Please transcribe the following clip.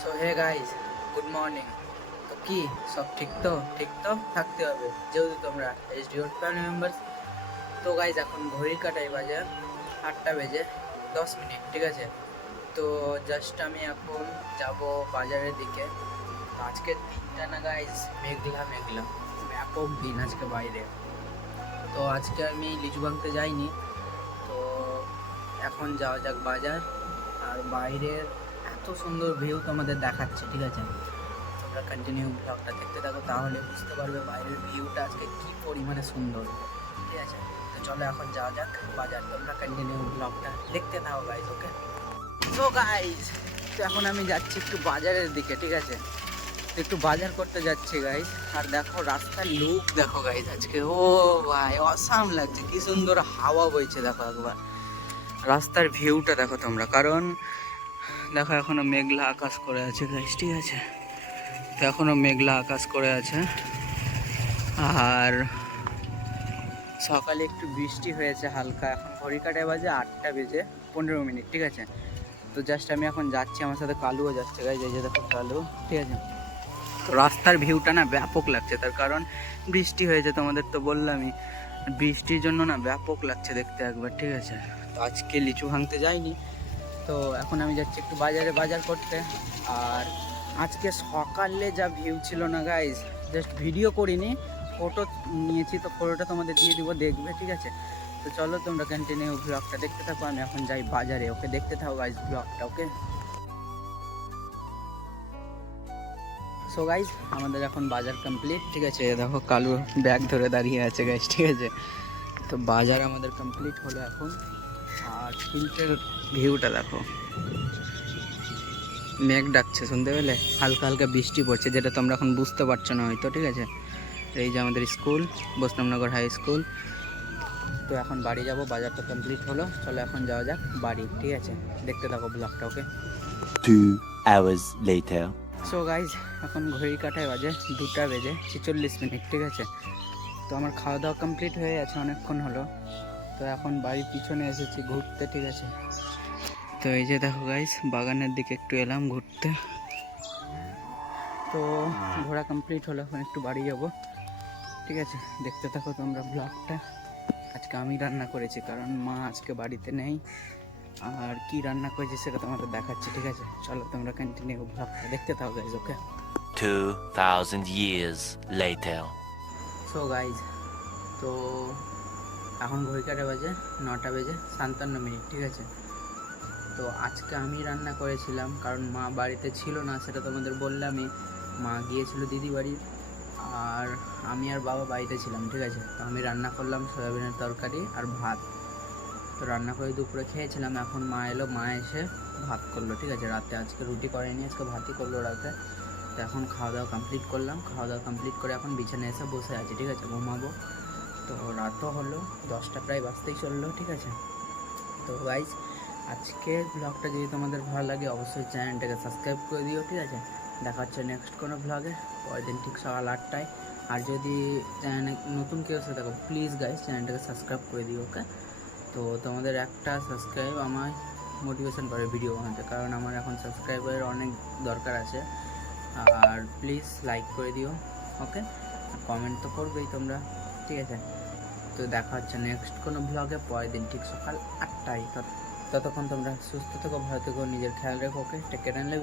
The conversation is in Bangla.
So hey guys, good morning. তো কি সব ঠিক তো থাকতে হবে, যেহেতু তোমরা এইচডিওর ফ্যামিলি মেম্বার্স। তো গাইস, এখন ঘড়ির কাটাই বাজে 8টা বেজে 10 মিনিট, ঠিক আছে। তো জাস্ট আমি এখন যাব বাজারের দিকে। তো আজকের দিনটা না গাইস, মেঘলা মেঘলা, ব্যাপক দিন আজকে বাইরে। তো আজকে আমি লিচু ভাঙতে যাইনি। তো এখন যাওয়া যাক বাজার। আর বাইরের এত সুন্দর ভিউ তোমাদের দেখাচ্ছে, ঠিক আছে। তোমরা কন্টিনিউ ব্লগটা দেখতে থাকো, তাহলে বুঝতে পারবে বাইরের ভিউটা আজকে কি পরিমাণে সুন্দর, ঠিক আছে। তো চলো এখন যাওয়া যাক বাজার, তোমরা কন্টিনিউ ব্লগটা দেখতে থাকো গাইজ, ওকে। তো গাইজ, তো এখন আমি যাচ্ছি একটু বাজারের দিকে, ঠিক আছে। তো একটু বাজার করতে যাচ্ছি গাইজ। আর দেখো রাস্তার লুক দেখো গাইজ আজকে, ও ভাই অসাম লাগছে, কি সুন্দর হাওয়া বইছে দেখো একবার। রাস্তার ভিউটা দেখো তোমরা, কারণ দেখো এখনো মেঘলা আকাশ করে আছে গাইজ, ঠিক আছে। তো এখনো মেঘলা আকাশ করে আছে। আর সকালে একটু বৃষ্টি হয়েছে হালকা। এখন ঘড়ি কাটায় বাজে 8টা বেজে 15 মিনিট, ঠিক আছে। তো জাস্ট আমি এখন যাচ্ছি, আমার সাথে কালুও যাচ্ছে গাইজ, এই যে দেখো কালু, ঠিক আছে। তো রাস্তার ভিউটা না ব্যাপক লাগছে, তার কারণ বৃষ্টি হয়েছে, তোমাদের তো বললামই। বৃষ্টির জন্য না ব্যাপক লাগছে দেখতে একবার, ঠিক আছে। তো আজকে লিচু ভাঙতে যাইনি। তো এখন আমি যাচ্ছি একটু বাজারে বাজার করতে। আর আজকে সকালে যা ভিউ ছিল না গাইজ, জাস্ট ভিডিও করিনি, ফটো নিয়েছি। তো ফটোটা তোমাদের দিয়ে দিব, দেখবে, ঠিক আছে। তো চলো তোমরা কন্টিনিউ ব্লগটা দেখতে থাকো, আমি এখন যাই বাজারে, ওকে। দেখতে থাকো গাইজ ব্লগটা, ওকে। সো গাইজ, আমাদের এখন বাজার কমপ্লিট, ঠিক আছে। দেখো কালু ব্যাগ ধরে দাঁড়িয়ে আছে গাইজ, ঠিক আছে। তো বাজার আমাদের কমপ্লিট হলো এখন। আর ফিল্টের ভিউটা দেখো, মেঘ ডাকছে, শুনতে পেলে? হালকা হালকা বৃষ্টি পড়ছে, যেটা তোমরা এখন বুঝতে পারছো না হয়তো, ঠিক আছে। এই যে আমাদের স্কুল, বৈষ্ণবনগর হাই স্কুল। তো এখন বাড়ি যাব, বাজার তো কমপ্লিট হলো, চলো এখন যাওয়া যাক বাড়ি, ঠিক আছে। দেখতে থাকো ব্লগটা, ওকে। 2 hours later. সো গাইজ, এখন ঘড়ি কাটায় বাজে 2টা বেজে 46 মিনিট, ঠিক আছে। তো আমার খাওয়া দাওয়া কমপ্লিট হয়ে গেছে অনেকক্ষণ হলো। তো এখন বাড়ির পিছনে এসেছি ঘুরতে, ঠিক আছে। তো এই যে দেখো গাইজ, বাগানের দিকে একটু এলাম ঘুরতে। তো ঘোরা কমপ্লিট হলো, এখন একটু বাড়ি যাবো, ঠিক আছে। দেখতে থাকো তোমরা ব্লগটা। আজকে আমি রান্না করেছি, কারণ মা আজকে বাড়িতে নেই। আর কি রান্না করেছি সেটা তোমাদের দেখাচ্ছি, ঠিক আছে। চলো তোমরা কন্টিনিউ ব্লগটা দেখতে থাকো গাইজ, ওকে। 2000 years later. সো গাইজ, তো এখন ঘড়ি কাটা বাজে 9টা বেজে 57 মিনিট, ঠিক আছে। তো আজকে আমি রান্না করেছিলাম, কারণ মা বাড়িতে ছিল না, সেটা তোমাদের বললামই। মা গিয়েছিল দিদি বাড়ি, আর আমি আর বাবা বাড়িতে ছিলাম, ঠিক আছে। তো আমি রান্না করলাম সয়াবিনের তরকারি আর ভাত। তো রান্না করে দুপুরে খেয়েছিলাম, এখন মা এলো, মা এসে ভাত করলো, ঠিক আছে। রাতে আজকে রুটি করেনি, আজকে ভাতই করলো রাতে। তো এখন খাওয়া দাওয়া কমপ্লিট করলাম, খাওয়া দাওয়া কমপ্লিট করে এখন বিছানায় এসে বসে আছি, ঠিক আছে, ঘুমাবো। তো রাতও হলো, 10টা প্রায় বাজতেই চললো, ঠিক আছে। তো গাইজ, আজকের ব্লগটা যদি তোমাদের ভালো লাগে, অবশ্যই চ্যানেলটাকে সাবস্ক্রাইব করে দিও, ঠিক আছে। দেখা হচ্ছে নেক্সট কোনো ব্লগে, পরের দিন ঠিক সকাল 8টায়। আর যদি চ্যানেলে নতুন কেউ এসে থাকো, প্লিজ গাইজ চ্যানেলটাকে সাবস্ক্রাইব করে দিও, ওকে। তো তোমাদের একটা সাবস্ক্রাইব আমার মোটিভেশন করে ভিডিও বানাতে, কারণ আমার এখন সাবস্ক্রাইবারের অনেক দরকার আছে। আর প্লিজ লাইক করে দিও, ওকে। কমেন্ট তো করবেই তোমরা, ঠিক আছে। তো দেখা হচ্ছে নেক্সট কোনো ব্লগে, পরের দিন ঠিক সকাল 8টায়। ততক্ষণ তোমরা সুস্থ থেকো, ভালো থেকো, নিজের খেয়াল রেখো, okay. Take care and leave.